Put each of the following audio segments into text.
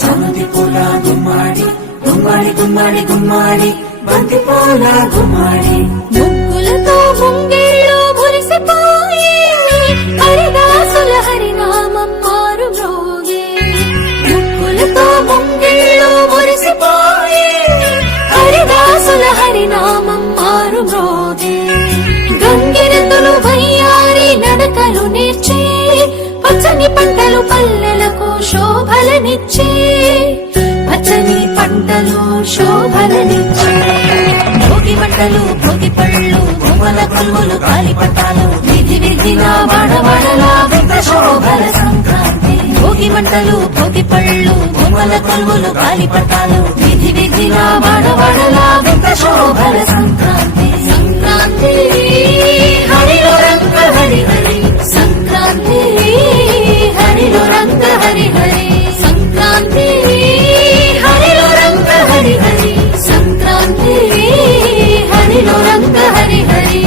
చామంతి పూల గుమ్మాడి గుమ్మాడి గుమ్మాడి గుమ్మాడి బంతి పూల గుమ్మాడి ముగ్గులతో ముంగిళ్ళు మురిసిపోయి హరిదాసుల హరినామం మారు మ్రోగే. ముగ్గులతో ముంగిళ్ళు మురిసిపోయి హరిదాసుల హరినామం మారు మ్రోగే. గంగిరెద్దులు వయ్యారి నడకలు నేర్చి పచ్చని పంటలు పల్లెలకు శోభలనిచ్చే. పచ్చని పంటలు శోభలనిచ్చే. భోగి మంటలు భోగి పళ్ళు బొమ్మల కొలువులు గాలిపటాలు విధి విధిన వాడవాడల వింత శోభల సంక్రాంతి. భోగి మంటలు భోగి పళ్ళు బొమ్మల కొలువులు గాలిపటాలు విధి విధిన వాడవాడల వింత శోభల సంక్రాంతి. సంక్రాంతి హరిలో రంగ హరి హరి సంక్రాంతి హరిలో రంగ హరి హరి సంక్రాంతి హరిలో రంగ హరి హరి సంక్రాంతి హరిలో రంగ హరి హరి.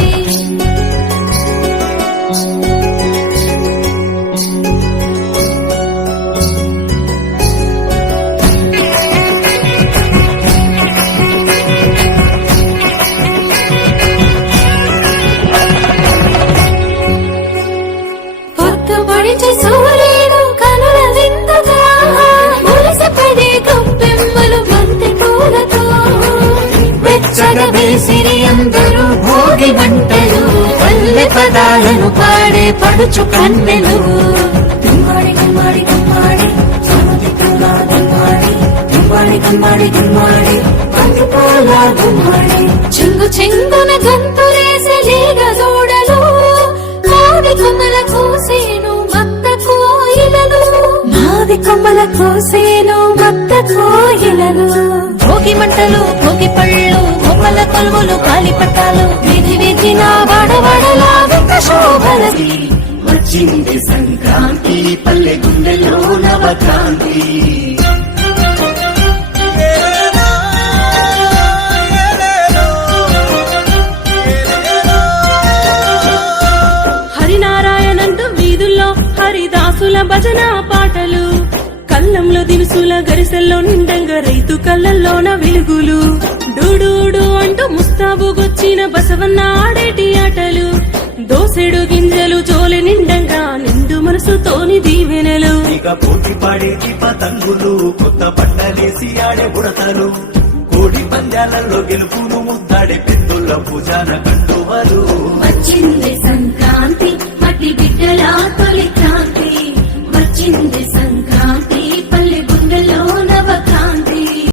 పొద్దుపడిచి సూర్యుడు కనుల విందుగా మురిసిపడే గొప్పెమ్మలు బంతి పూలతో వెచ్చగా వేసిరి అందరూ భోగి మంటలు పల్లె పదాలను పాడే పడుచు కన్నెలు. గుమ్మాడి గుమ్మాడి గుమ్మాడి చామంతి పూల గుమ్మాడి గుమ్మాడి గుమ్మాడి గుమ్మాడి బంతి పూల గుమ్మాడి చెంగు చెంగున గంతులేసే లేగ జోడలు మాది కొమ్మల కోసేను మత్త కోయిలలు. మాది కొమ్మల కోసేను మత్త కోయిలలు. భోగి మంటలు భోగి పళ్ళు బొమ్మల కొలువులు గాలిపటాలు విధి విధిన వాడవాడల వింత శోభల. వచ్చింది సంక్రాంతి పల్లె గుండెల్లో నవక్రాంతి. హరినారాయణంటూ వీధుల్లో హరిదాసుల భజన పాటలు. కళ్ళంలో దినుసుల గరిసెల్లో నిండంగా రైతు కళ్ళల్లోన వెలుగులు. డూడూడు అంటూ ముస్తాబుగొచ్చిన బసవన్న ఆడేటి ఆటలు. దోసెడు గింజలు జోలి నిండంగా నిండు మనసుతోని దీవెనలు. ఇక పోటీ పడేటి పతంగులు కొత్త బట్టలేసి ఆడే బుడతలు. కోడి పందాలలో గెలుపును ముద్దాడే పెద్దుల పూజాన కంటువలు. వచ్చింది